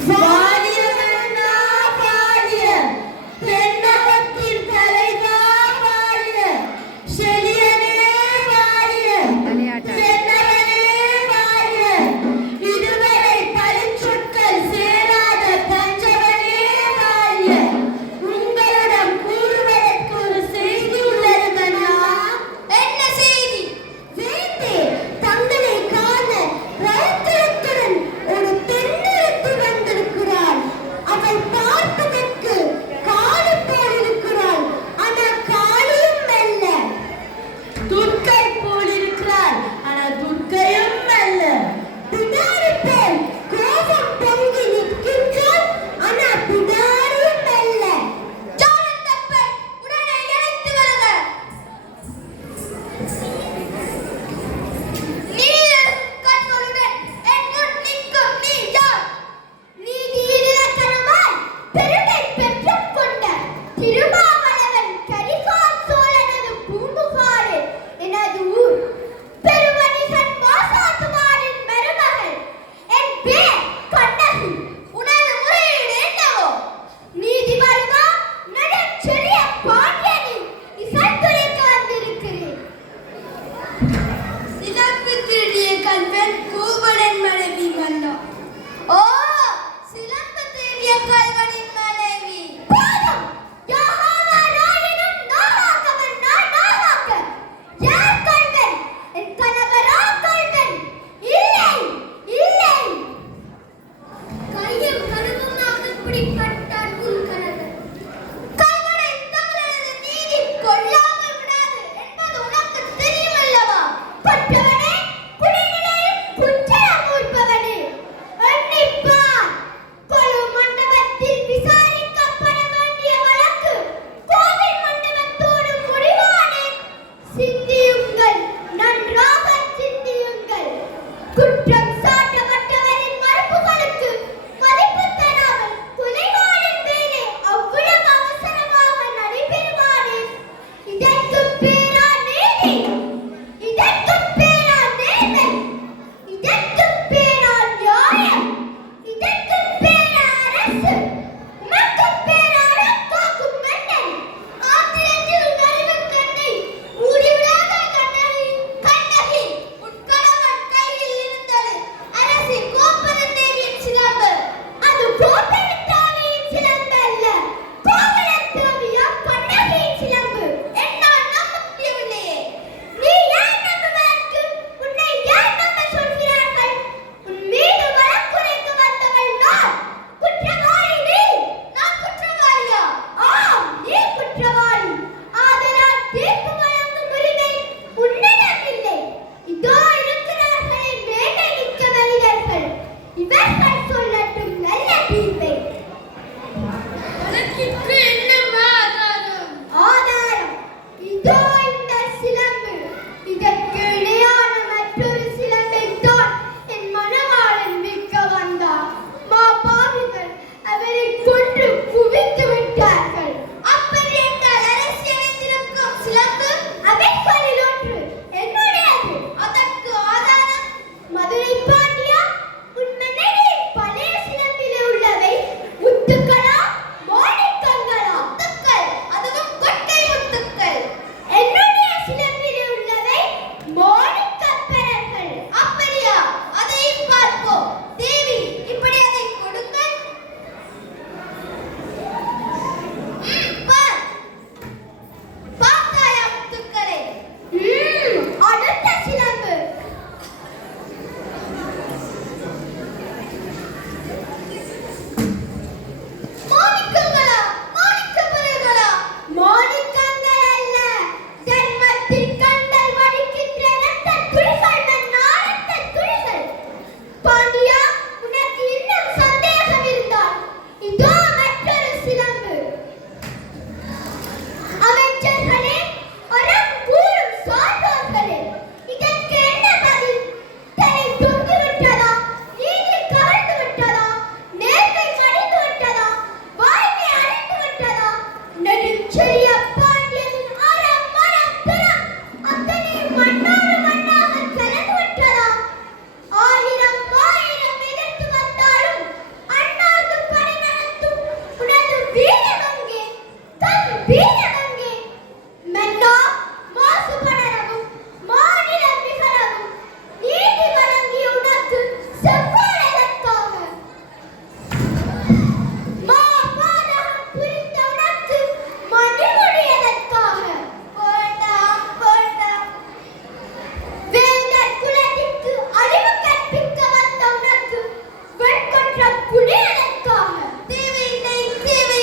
Fire! Sing